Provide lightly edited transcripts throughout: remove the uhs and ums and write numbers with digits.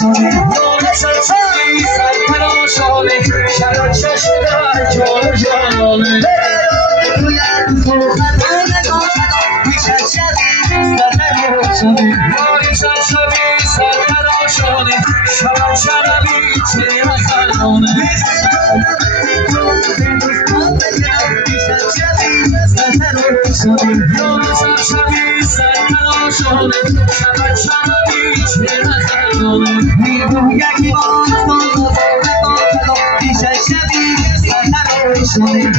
شده نور سرسری سرفراشانه شرار چشم در جان جانانه بگویم سخنان بیش از شبی سرفراشانه نور سرسری سرفراشانه شرار شنوی چه خزانه نور سرسری سرفراشانه شرار شنوی چه خزانه میگوید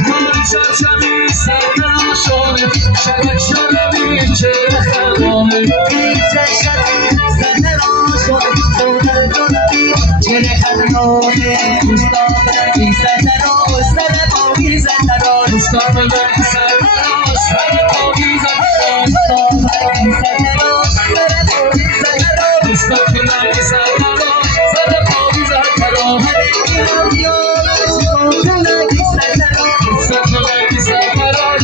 نور چمچمی سرفراشانه شبک شنوی چه خزانه بیشه شبی سرفراشانه دودر دونوی چه خزانه استاد بگی سرفراش سر پاگی سرفراش استاد بگی سرفراش سر پاگی سرفراش استاد بگی سرفراش سر پاگی سرفراش استاد بگی سرفراش سر پاگی سرفراش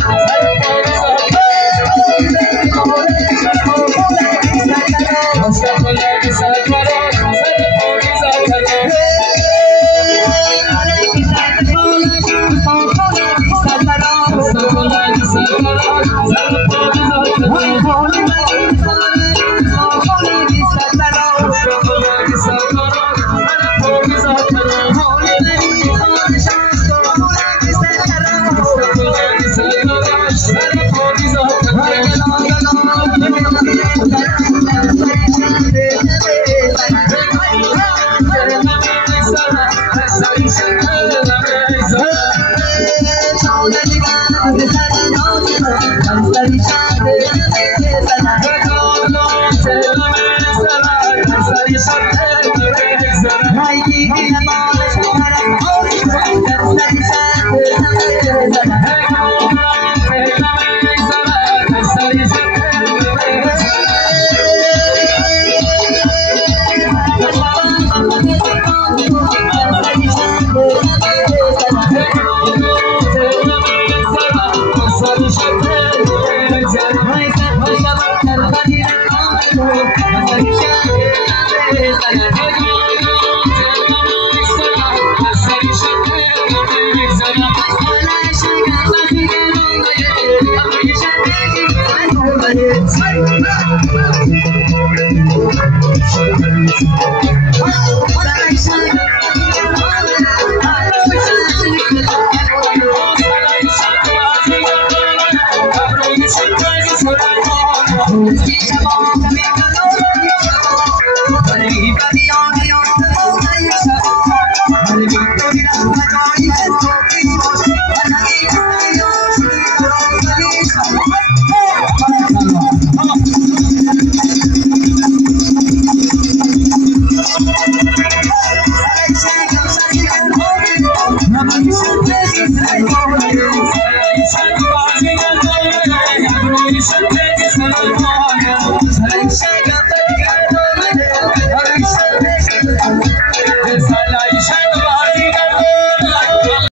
Come on.